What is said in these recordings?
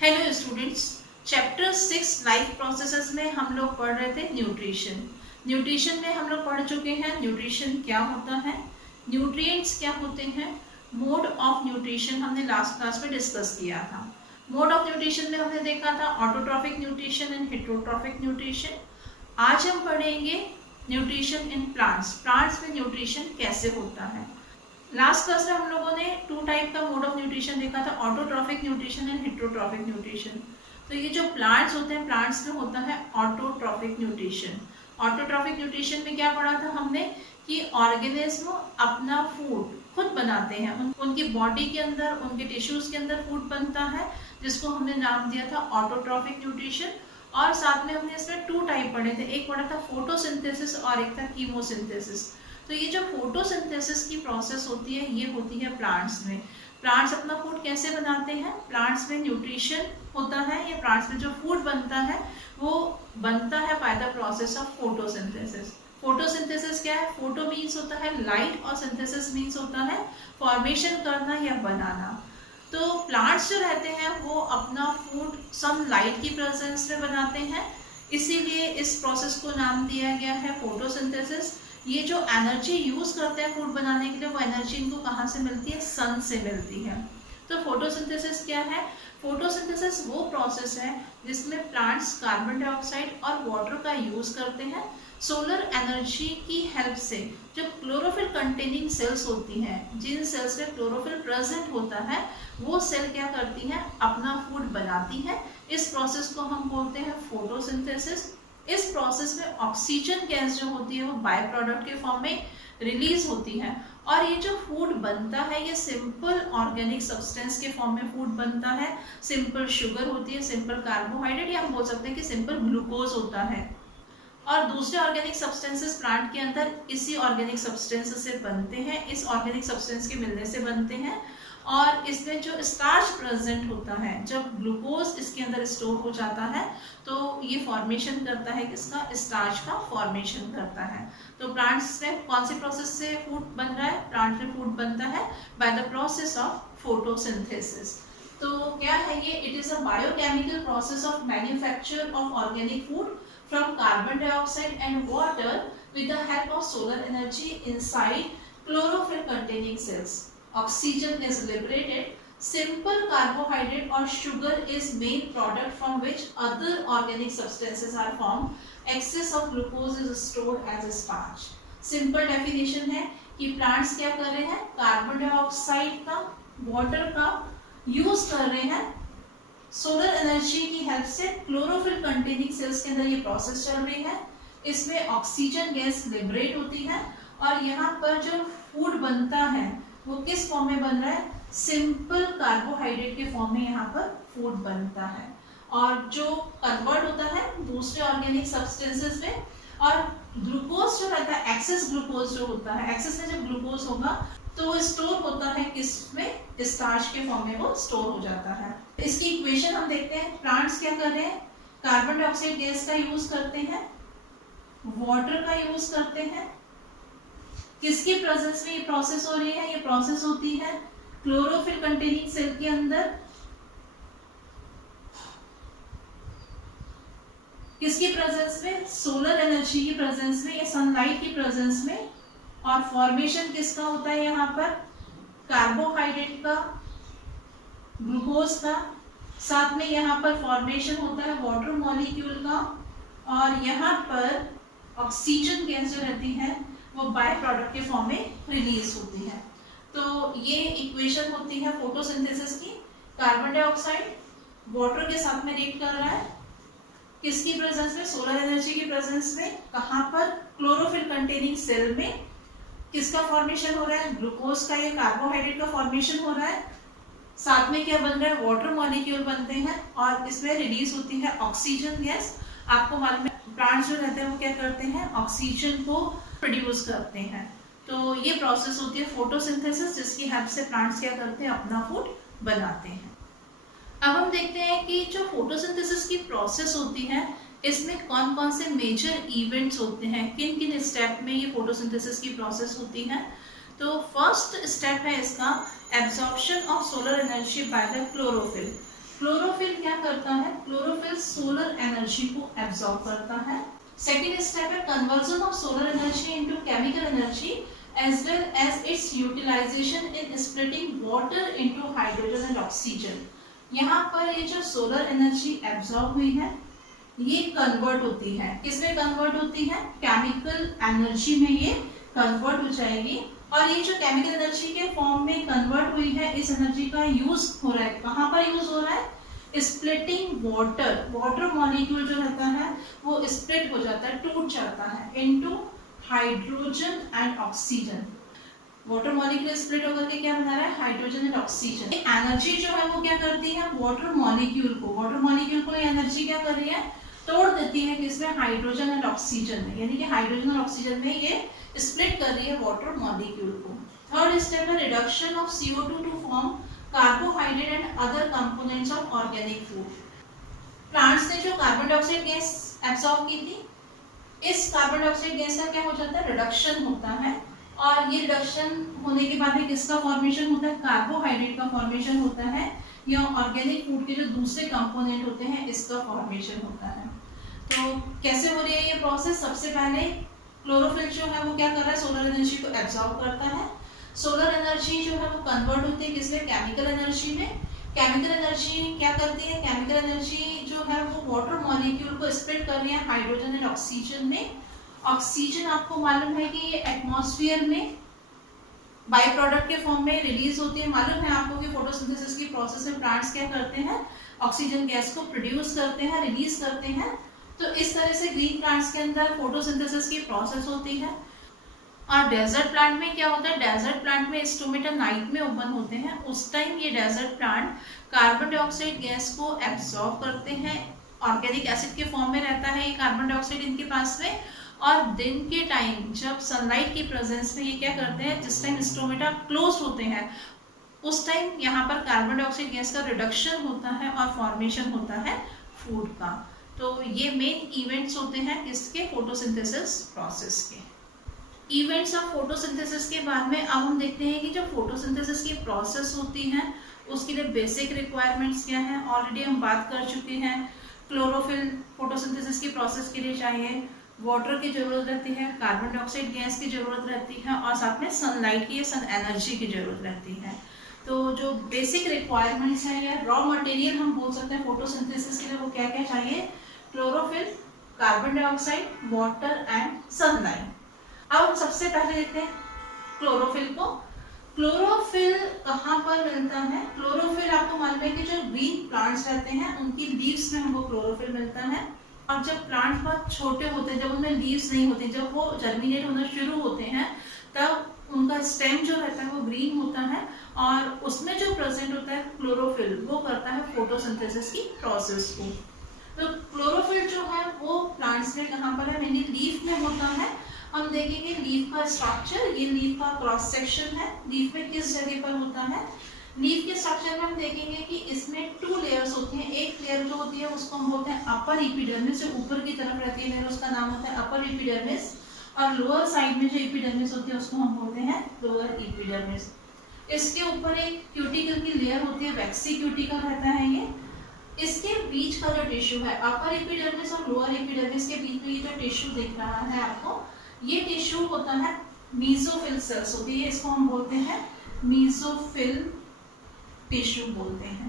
Hello students, chapter 6 life processes में हम लोग पढ़ रहे थे न्यूट्रिशन में हम लोग पढ़ चुके हैं न्यूट्रिशन क्या होता है, न्यूट्रिएंट्स क्या होते हैं, मोड ऑफ न्यूट्रिशन हमने लास्ट क्लास में डिस्कस किया था। मोड ऑफ न्यूट्रिशन में हमने देखा था autotrophic nutrition and heterotrophic nutrition. आज हम पढ़ेंगे न्यूट्रिशन इन प्लांट्स में न्यूट्रिशन कैसे होता है। लास्ट क्लास में हम लोगों ने टू टाइप का मोड ऑफ न्यूट्रिशन देखा था, autotrophic nutrition and heterotrophic nutrition. तो ये जो प्लांट्स होते हैं, प्लांट्स में होता है ऑटोट्रॉफिक न्यूट्रिशन। ऑटोट्रॉफिक न्यूट्रिशन में क्या पढ़ा था हमने कि ऑर्गेनिज्म अपना फूड खुद बनाते हैं, उनकी बॉडी के अंदर, उनके टिश्यूज के अंदर फूड बनता है, जिसको हमने नाम दिया था ऑटोट्रॉफिक न्यूट्रिशन। और साथ में हमने इसमें टू टाइप पढ़े थे, एक पढ़ा था फोटोसिंथेसिस और एक था कीमोसिंथेसिस। तो ये जो फोटोसिंथेसिस की प्रोसेस होती है, ये होती है प्लांट्स में। प्लांट्स अपना फूड कैसे बनाते हैं, प्लांट्स में न्यूट्रिशन होता है, या प्लांट्स में जो फूड बनता है वो बनता है by the process of photosynthesis. Photosynthesis क्या है? फोटो मीन्स होता है लाइट और सिंथेसिस मीन्स होता है फॉर्मेशन करना या बनाना। तो प्लांट्स जो रहते हैं वो अपना फूड सनलाइट की प्रेजेंस में बनाते हैं, इसीलिए इस प्रोसेस को नाम दिया गया है फोटोसिंथेसिस। ये जो एनर्जी यूज करते हैं फूड बनाने के लिए, वो एनर्जी इनको कहाँ से मिलती है? सन से मिलती है। तो फोटोसिंथेसिस क्या है? फोटोसिंथेसिस वो प्रोसेस है जिसमें प्लांट्स कार्बन डाइऑक्साइड और वाटर का यूज करते हैं सोलर एनर्जी की हेल्प से। जो क्लोरोफिल कंटेनिंग सेल्स होती हैं, जिन सेल्स में क्लोरोफिल प्रेजेंट होता है, वो सेल क्या करती हैं? अपना फूड बनाती है। इस प्रोसेस को हम बोलते हैं फोटोसिंथेसिस। इस प्रोसेस में ऑक्सीजन गैस जो होती है वो बाय प्रोडक्ट के फॉर्म में रिलीज होती है, और ये जो फूड बनता है ये सिंपल ऑर्गेनिक सब्सटेंस के फॉर्म में फूड बनता है। सिंपल शुगर होती है, सिंपल कार्बोहाइड्रेट, या हम बोल सकते हैं कि सिंपल ग्लूकोज होता है। और दूसरे ऑर्गेनिक सब्सटेंसेस प्लांट के अंदर इसी ऑर्गेनिक सब्सटेंस से बनते हैं, इस ऑर्गेनिक सब्सटेंस के मिलने से बनते हैं। और इसमें जो स्टार्च प्रेजेंट होता है, जब ग्लूकोज इसके अंदर स्टोर हो जाता है तो ये फॉर्मेशन करता है किसका? स्टार्च का फॉर्मेशन करता है। तो प्लांट्स में कौन सी प्रोसेस से फूड बन रहा है? प्लांट में फूड बनता है by the process of photosynthesis. तो क्या है ये? It is a biochemical process of manufacture of organic food from carbon dioxide and water with the help of solar energy inside chlorophyll containing cells. Oxygen is liberated. Simple carbohydrate or sugar is main product from which other organic substances are formed. Excess of glucose is stored as a starch. Simple definition है कि plants क्या कर रहे हैं? Carbon dioxide का, water का use कर रहे हैं सोलर एनर्जी की हेल्प से। क्लोरोफिल कंटेनिंग सेल्स के अंदर ये प्रोसेस चल रही है, इसमें ऑक्सीजन गैस लिबरेट होती है, और यहाँ पर जो फूड बनता है वो किस फॉर्म में बन रहा है? सिंपल कार्बोहाइड्रेट के फॉर्म में यहाँ पर फूड बनता है, और जो कन्वर्ट होता है दूसरे ऑर्गेनिक सब्सटेंसेस में। और ग्लूकोज जो रहता है, एक्सेस ग्लूकोज जो होता है, एक्सेस में जब ग्लूकोज होगा तो वो स्टोर होता है किसमें? स्टार्च के फॉर्म में वो स्टोर हो जाता है। इसकी इक्वेशन हम देखते हैं। प्लांट्स क्या कर रहे हैं? कार्बन डाइऑक्साइड गैस का यूज करते हैं, वाटर का यूज करते हैं। किसकी प्रेजेंस में ये प्रोसेस हो रही है? ये प्रोसेस होती है क्लोरोफिल कंटेनिंग सेल के अंदर। किसकी प्रेजेंस में? सोलर एनर्जी की प्रेजेंस में या सनलाइट की प्रेजेंस में। और फॉर्मेशन किसका होता है? यहाँ पर कार्बोहाइड्रेट का, ग्लूकोज का, साथ में यहाँ पर फॉर्मेशन होता है वाटर मॉलिक्यूल का, और यहाँ पर ऑक्सीजन गैस जो रहती है वो बाय प्रोडक्ट के फॉर्म में रिलीज होती है। तो ये इक्वेशन होती है फोटोसिंथेसिस की। कार्बन डाइऑक्साइड वाटर के साथ में रिएक्ट कर रहा है, किसकी प्रेजेंस में? सोलर एनर्जी की प्रेजेंस में। कहाँ पर? क्लोरोफिल कंटेनिंग सेल में। किसका फॉर्मेशन हो रहा है? ग्लूकोज का या कार्बोहाइड्रेट का फॉर्मेशन हो रहा है। साथ में क्या बन रहा है? वाटर मॉलिक्यूल बनते हैं, और इसमें रिलीज होती है ऑक्सीजन गैस। आपको मालूम है प्लांट्स जो रहते हैं वो क्या करते हैं? ऑक्सीजन को प्रोड्यूस करते हैं। तो ये प्रोसेस होती है फोटोसिंथेसिस, जिसकी हेल्प से प्लांट्स क्या करते हैं? अपना फूड बनाते हैं। अब हम देखते हैं कि जो फोटोसिंथेसिस की प्रोसेस होती है, इसमें कौन कौन से मेजर इवेंट्स होते हैं, किन किन स्टेप में ये फोटोसिंथेसिस की प्रोसेस होती है। तो फर्स्ट स्टेप है इसका absorption of solar energy by the chlorophyll. Chlorophyll क्या एब्जॉर्ब करता है। सेकेंड स्टेप है conversion of solar energy into chemical energy as well as its utilisation in splitting water into hydrogen and oxygen. यहाँ पर ये जो सोलर एनर्जी एब्जॉर्ब हुई है ये कन्वर्ट होती है, किसमें कन्वर्ट होती है? केमिकल एनर्जी में ये कन्वर्ट हो जाएगी। और ये जो केमिकल एनर्जी के फॉर्म में कन्वर्ट हुई है, इस एनर्जी का यूज हो रहा है, कहाँ पर यूज हो रहा है? स्प्लिटिंग वाटर, वाटर मॉलिक्यूल जो रहता है वो स्प्लिट हो जाता है, टूट जाता है into hydrogen and oxygen. Water molecule split होकर के क्या बना रहा है? Hydrogen and oxygen. एनर्जी जो है वो क्या करती है? वाटर मॉलिक्यूल को एनर्जी क्या कर रही है? तोड़ देती है किसमें? हाइड्रोजन एंड ऑक्सीजन में, यानी कि हाइड्रोजन और ऑक्सीजन में ये स्प्लिट कर रही है वाटर मॉलिक्यूल को। थर्ड स्टेप है reduction of CO2 to form carbohydrate and other components of organic food. Plants ने जो कार्बन डाइऑक्साइड गैस एब्सॉर्ब की थी, इस कार्बन डाइऑक्साइड गैस का क्या हो जाता है? रिडक्शन होता है। और ये रिडक्शन होने के बाद में किसका फॉर्मेशन होता है? कार्बोहाइड्रेट का फॉर्मेशन होता है, या ऑर्गेनिक फूड के जो दूसरे कंपोनेंट होते हैं इसका फॉर्मेशन होता है। तो कैसे हो रही है ये प्रोसेस? सबसे पहले क्लोरोफिल जो है वो क्या कर रहा है? सोलर एनर्जी को एब्जॉर्ब करता है। सोलर एनर्जी जो है वो कन्वर्ट होती है किसमें? केमिकल एनर्जी में। केमिकल एनर्जी क्या करती है? केमिकल एनर्जी जो है वो वाटर मॉलिक्यूल को स्प्लिट कर रही है हाइड्रोजन एंड ऑक्सीजन में। ऑक्सीजन आपको मालूम है कि ये एटमॉस्फेयर में बाई प्रोडक्ट के फॉर्म में रिलीज होती है। मालूम है आपको कि फोटोसिंथेसिस की प्रोसेस में प्लांट्स क्या करते हैं? ऑक्सीजन गैस को प्रोड्यूस करते हैं, रिलीज करते हैं। तो इस तरह से ग्रीन प्लांट्स के अंदर फोटोसिंथेसिस की प्रोसेस होती है। और डेजर्ट प्लांट में क्या होता है? डेजर्ट प्लांट में स्टोमेटा नाइट में ओपन होते हैं। उस टाइम ये desert plant carbon dioxide gas को एब्जॉर्ब करते हैं, ऑर्गेनिक एसिड के फॉर्म में रहता है ये कार्बन डाइऑक्साइड इनके पास में। और दिन के टाइम जब सनलाइट की प्रेजेंस में ये क्या करते हैं? जिस टाइम स्टोमेटा क्लोज होते हैं उस टाइम यहाँ पर कार्बन डाइऑक्साइड गैस का रिडक्शन होता है और फॉर्मेशन होता है फूड का। तो ये मेन इवेंट्स होते हैं इसके फोटोसिंथेसिस प्रोसेस के। इवेंट्स ऑफ फोटोसिंथेसिस के बाद में अब हम देखते हैं कि जो फोटोसिंथेसिस की प्रोसेस होती है उसके लिए बेसिक रिक्वायरमेंट्स क्या है। ऑलरेडी हम बात कर चुके हैं। क्लोरोफिल फोटोसिंथेसिस की प्रोसेस के लिए चाहिए, वाटर की जरूरत रहती है, कार्बन डाइऑक्साइड गैस की जरूरत रहती है, और साथ में सनलाइट की, सन एनर्जी की जरूरत रहती है। तो जो बेसिक रिक्वायरमेंट्स हैं या रॉ मटेरियल हम बोल सकते हैं फोटोसिंथेसिस के लिए, वो क्या क्या चाहिए? Chlorophyll, carbon dioxide, water and sunlight. अब हम सबसे पहले देखते हैं क्लोरोफिल को। क्लोरोफिल कहाँ पर मिलता है? क्लोरोफिल आपको मालूम है कि जो ग्रीन प्लांट्स रहते हैं उनकी लीव्स में हमको क्लोरोफिल मिलता है। और जब प्लांट्स बहुत छोटे होते हैं, जब उनमें लीव्स नहीं होती, जब वो जर्मिनेट होना शुरू होते हैं, तब उनका स्टेम जो रहता है वो ग्रीन होता है और उसमें जो प्रेजेंट होता है क्लोरोफिल, वो करता है फोटोसिंथेसिस की प्रोसेस को। तो क्लोरोफिल जो है वो प्लांट्स में कहाँ पर है? मेनली लीफ में होता है। हम देखेंगे लीफ का स्ट्रक्चर, ये लीफ का क्रॉस सेक्शन है। लीफ में किस जगह पर होता है? लीफ के स्ट्रक्चर में हम देखेंगे कि इसमें 2 लेयर्स होती हैं। एक लेयर जो होती है उसको हम बोलते हैं अपर एपिडर्मिस, जो ऊपर की तरफ रहती है लेयर, उसका नाम होता है अपर एपिडर्मिस। और लोअर साइड में जो एपिडर्मिस होती है उसको हम बोलते हैं लोअर एपिडर्मिस। इसके ऊपर एक क्यूटिकल की लेयर होती है, वैक्सी क्यूटिकल रहता है ये। इसके बीच का जो टिश्यू है, अपर एपिडर्मिस और लोअर एपिडर्मिस के बीच में ये जो टिश्यू दिख रहा है आपको, ये टिश्यू होता है मीसोफिल सेल्स होती है। इसको हम बोलते हैं मीसोफिल टिश्यू बोलते हैं।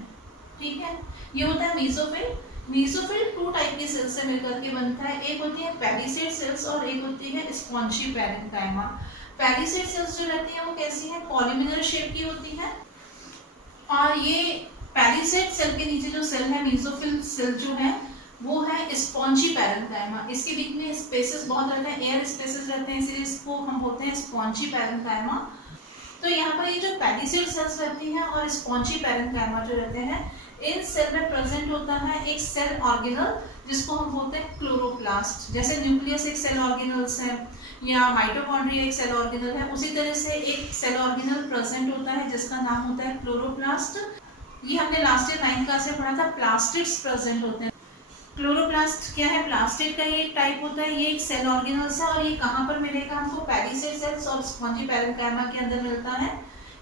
ठीक है, ये होता है मीसोफिल। मीसोफिल 2 टाइप की सेल्स से मिलकर के बनता है। एक होती है पैलिसेड सेल्स और एक होती है स्पॉन्जी पैरेन्काइमा। पैलिसेड सेल्स जो रहती है वो कैसी है? पॉलीमिनल शेप की होती है। और ये पैलिसेड सेल के नीचे जो सेल है, मीसोफिल सेल जो है, वो है स्पॉन्जी पैरेन्काइमा। इसके बीच में स्पेसेस बहुत रहते हैं, एयर स्पेसेस रहते हैं, इसलिए इसको हम बोलते हैं स्पॉन्जी पैरेन्काइमा। तो यहाँ पर ये जो पैलिसेड सेल्स रहती हैं और स्पॉन्जी पैरेन्काइमा जो रहते हैं, इन सेल में प्रेजेंट होता है एक सेल ऑर्गेनल जिसको हम बोलते हैं क्लोरोप्लास्ट। जैसे न्यूक्लियस एक सेल ऑर्गेनल्स है या माइटोकॉन्ड्रिया एक सेल ऑर्गेनल है, उसी तरह से एक सेल ऑर्गेनल प्रेजेंट होता है जिसका नाम होता है क्लोरोप्लास्ट। ये हमने लास्ट ईयर 9th क्लास में पढ़ा था, प्लास्टिड्स प्रेजेंट होते हैं। क्लोरोप्लास्ट क्या है? प्लास्टिड का ये एक टाइप होता है, ये एक सेल ऑर्गेनल्स है। और ये कहाँ पर मिलेगा हमको? पैलिसेड सेल्स और स्पॉन्जी पैरेन्काइमा के अंदर मिलता है।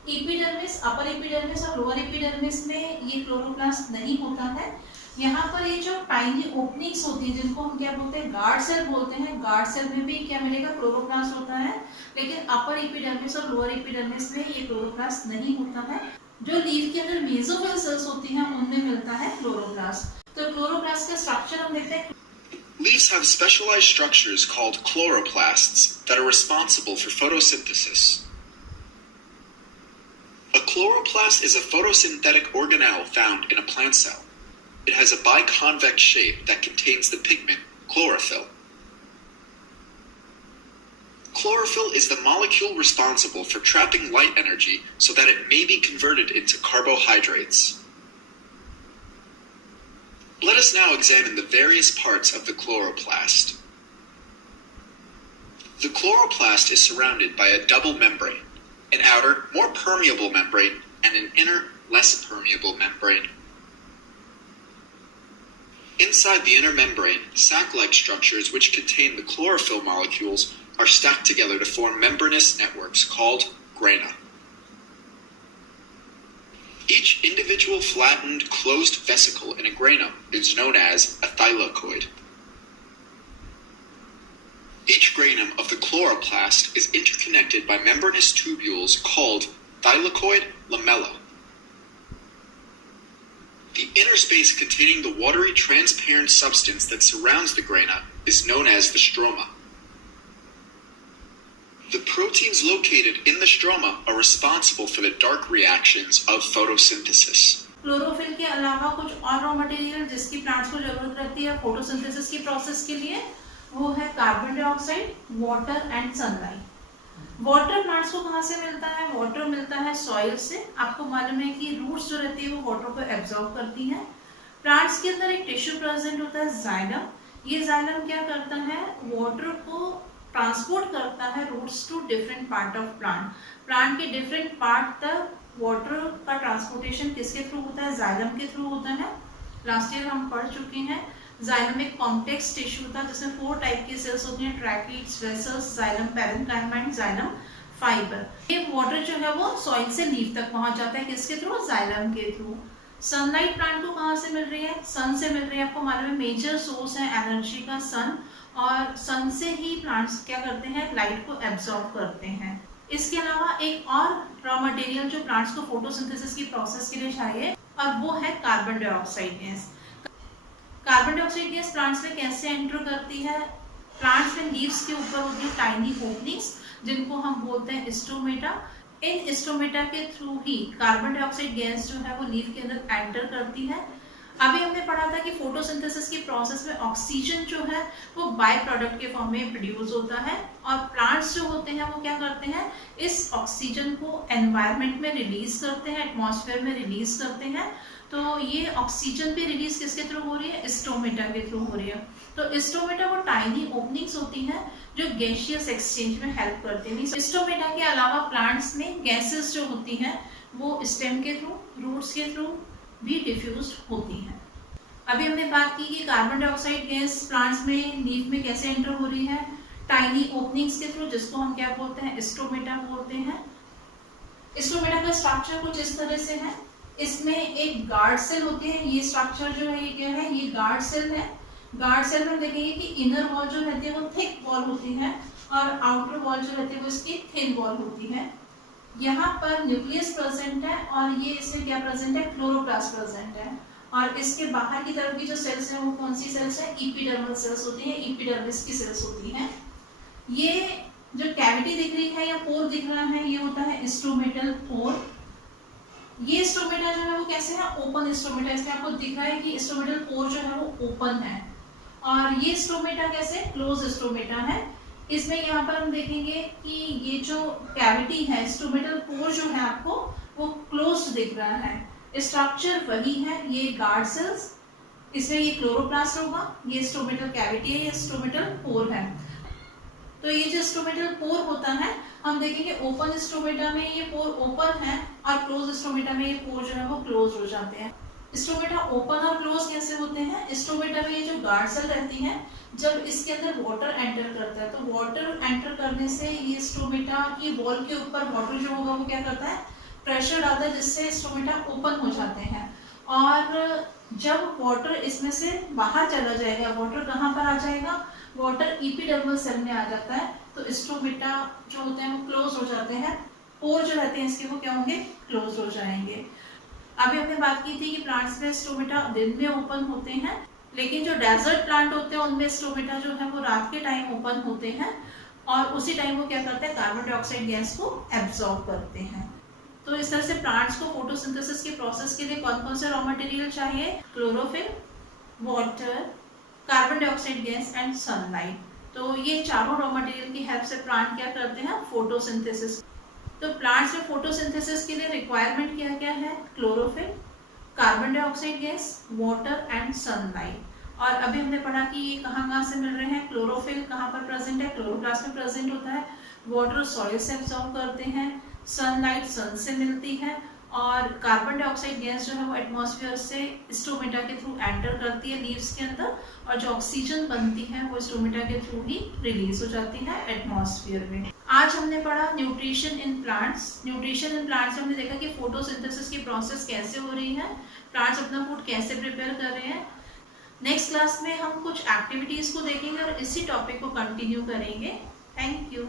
एपिडर्मिस, अपर एपिडर्मिस और लोअर एपिडर्मिस में ये क्लोरोप्लास्ट नहीं होता है। यहाँ पर ये जो टाइनी ओपनिंग्स होती हैं जिनको हम क्या बोलते हैं, गार्ड सेल बोलते हैं, गार्ड सेल में भी क्या मिलेगा, क्लोरोप्लास्ट होता है, लेकिन अपर एपिडर्मिस और लोअर एपिडर्मिस में ये क्लोरोप्लास्ट नहीं होता है। जो लीफ के अंदर मेसोफिल सेल्स होती हैं उनमें मिलता है क्लोरोप्लास्ट। तो क्लोरोप्लास्ट का स्ट्रक्चर हम देखते हैं। Leaves have specialized structures called chloroplasts that are responsible for photosynthesis. A chloroplast is a photosynthetic organelle found in a plant cell. It has a biconvex shape that contains the pigment chlorophyll. Chlorophyll is the molecule responsible for trapping light energy so that it may be converted into carbohydrates. Let us now examine the various parts of the chloroplast. The chloroplast is surrounded by a double membrane, an outer, more permeable membrane, and an inner, less permeable membrane. Inside the inner membrane, sac-like structures which contain the chlorophyll molecules are stacked together to form membranous networks called grana. Each individual flattened, closed vesicle in a grana is known as a thylakoid. Each granum of the chloroplast is interconnected by membranous tubules called thylakoid lamella. The inner space containing the watery transparent substance that surrounds the grana is known as the stroma. The proteins located in the stroma are responsible for the dark reactions of photosynthesis. Chlorophyll के अलावा कुछ और raw material जिसकी plants को जरूरत रहती है photosynthesis की प्रोसेस के लिए, वो है carbon dioxide, water and sunlight. Water plants को कहाँ से मिलता है? वाटर मिलता है सॉइल से। आपको मालूम है कि रूट्स जो रहती है वो वाटर को एब्जॉर्ब करती हैं। प्लांट्स के अंदर एक टिश्यू प्रेजेंट होता है जाइलम। ये जाइलम क्या करता है? वाटर को ट्रांसपोर्ट करता है roots to different part of plant. Plant के डिफरेंट पार्ट तक वाटर का ट्रांसपोर्टेशन किसके थ्रू होता है? जाइलम के थ्रू होता है। लास्ट ईयर हम पढ़ चुके हैं जाइलम एक कॉम्प्लेक्स टिश्यू था जिसमें 4 टाइप की सेल्स होती हैं, tracheids, vessels, xylem parenchyma and xylem fibre. ये वाटर जो है वो सॉइल से लीफ तक पहुंच जाता है, किसके थ्रू? जाइलम के थ्रू। सनलाइट प्लांट को कहाँ से मिल रही है? सन से मिल रही है। आपको मालूम है मेजर सोर्स है एनर्जी का सन, और सन से ही प्लांट्स क्या करते हैं? लाइट को एब्जॉर्ब करते हैं। इसके अलावा एक और रॉ मटेरियल जो प्लांट्स को फोटोसिंथेसिस की प्रोसेस के लिए चाहिए, और वो है carbon dioxide gas. Carbon dioxide gas plants में कैसे एंटर करती है? प्लांट्स में लीव्स के ऊपर होती है टाइनी ओपनिंग्स जिनको हम बोलते हैं स्टोमेटा। इन स्टोमेटा के थ्रू ही कार्बन डाइऑक्साइड गैस जो है वो लीफ के अंदर एंटर करती है। अभी हमने पढ़ा था कि फोटोसिंथेसिस की प्रोसेस में ऑक्सीजन जो है वो बाय प्रोडक्ट के फॉर्म में प्रोड्यूस होता है, और प्लांट्स जो होते हैं वो क्या करते हैं? इस ऑक्सीजन को एनवायरनमेंट में रिलीज करते हैं, एटमॉस्फेयर में रिलीज करते हैं। तो ये ऑक्सीजन भी रिलीज किसके थ्रू हो रही है? स्टोमेटा के थ्रू हो रही है। तो स्टोमेटा वो टाइनी ओपनिंग्स होती हैं जो गैसियस एक्सचेंज में हेल्प करती हैं। स्टोमेटा के अलावा प्लांट्स में गैसेस जो होती हैं वो स्टेम के थ्रू, रूट्स के थ्रू भी डिफ्यूज होती हैं। अभी हमने बात की कि कार्बन डाइऑक्साइड गैस प्लांट्स में लीफ में कैसे एंटर हो रही है? टाइनी ओपनिंग्स के थ्रू, जिसको हम क्या बोलते हैं? स्टोमेटा बोलते हैं। स्टोमेटा का स्ट्रक्चर कुछ इस तरह से है। इसमें एक गार्ड सेल होती है। ये स्ट्रक्चर जो है ये क्या है? ये गार्ड सेल है। गार्ड सेल में देखेंगे कि इनर वॉल जो रहती है वो थिक वॉल होती है, और आउटर वॉल जो रहती है वो इसकी थिन वॉल होती है। यहाँ पर न्यूक्लियस प्रेजेंट है, और ये इसमें क्या प्रेजेंट है? क्लोरोप्लास्ट प्रेजेंट है। और इसके बाहर की तरफ की जो सेल्स हैं वो कौन सी सेल्स है? एपिडर्मल सेल्स होती हैं, एपिडर्मिस की सेल्स होती हैं। ये जो कैविटी दिख रही है या पोर दिख रहा है ये होता है स्टोमेटल पोर। ये स्टोमेटा जो है वो कैसे है? Open stomata. इसमें आपको दिख रहा है कि स्टोमेटल पोर जो है वो ओपन है, और ये स्टोमेटा कैसे? क्लोज स्टोमेटा है। इसमें यहाँ पर हम देखेंगे कि ये जो कैविटी है, स्टोमेटल पोर जो है आपको वो क्लोज्ड दिख रहा है। स्ट्रक्चर वही है, ये गार्ड सेल्स, इसमें ये क्लोरोप्लास्ट होगा, ये स्टोमेटल कैविटी है, ये स्टोमेटल पोर है। तो ये जो स्टोमेटल पोर होता है, हम देखेंगे ओपन स्टोमेटा में ये पोर ओपन है, और क्लोज स्टोमेटा में ये पोर जो है वो क्लोज हो जाते हैं। स्टोमेटा ओपन और क्लोज कैसे होते हैं? स्टोमेटा में ये जो गार्ड सेल रहती है, जब इसके अंदर वाटर एंटर करता है, तो वाटर एंटर करने से ये स्टोमेटा की वॉल के ऊपर वाटर जो होगा वो क्या करता है? प्रेशर डालता है, जिससे स्टोमेटा ओपन हो जाते हैं। और जब वाटर इसमें से बाहर चला जाएगा, वाटर कहाँ पर आ जाएगा, वाटर एपिडर्मल सेल में आ जाता है, तो स्टोमेटा जो होते हैं वो क्लोज हो जाते हैं, पोर जो रहते हैं इसके वो क्या होंगे, क्लोज हो जाएंगे। अभी हमने बात की थी कि प्लांट्स में स्टोमेटा दिन में ओपन होते हैं, लेकिन जो डेजर्ट प्लांट होते हैं उनमें स्टोमेटा जो है वो रात के टाइम ओपन होते हैं और उसी टाइम वो क्या करते हैं, कार्बन डाइऑक्साइड गैस को एब्जॉर्ब करते हैं। तो इस तरह से प्लांट्स को फोटोसिंथेसिस के प्रोसेस के लिए कौन कौन से रॉ मटेरियल चाहिए, chlorophyll, water, carbon dioxide gas and sunlight. तो ये चारों रॉ मटेरियल की हेल्प से प्लांट क्या करते हैं, फोटोसिंथेसिस। तो प्लांट्स में फोटोसिंथेसिस के लिए रिक्वायरमेंट क्या क्या है, chlorophyll, carbon dioxide gas, water and sunlight. और अभी हमने पढ़ा कि ये कहाँ से मिल रहे हैं, क्लोरोफिल कहाँ पर प्रेजेंट है, क्लोरोप्लास्ट में प्रेजेंट होता है, वाटर सॉइल से एब्जॉर्ब करते हैं, सनलाइट सन से मिलती है, और कार्बन डाइऑक्साइड गैस जो है वो एटमॉस्फेयर से स्टोमेटा के थ्रू एंटर करती है लीव्स के अंदर, और जो ऑक्सीजन बनती है वो स्टोमेटा के थ्रू ही रिलीज हो जाती है एटमॉस्फेयर में। आज हमने पढ़ा nutrition in plants. Nutrition in plants हमने देखा कि फोटोसिंथेसिस की प्रोसेस कैसे हो रही है, प्लांट्स अपना फूड कैसे प्रिपेयर कर रहे हैं। नेक्स्ट क्लास में हम कुछ एक्टिविटीज को देखेंगे और इसी टॉपिक को कंटिन्यू करेंगे। Thank you.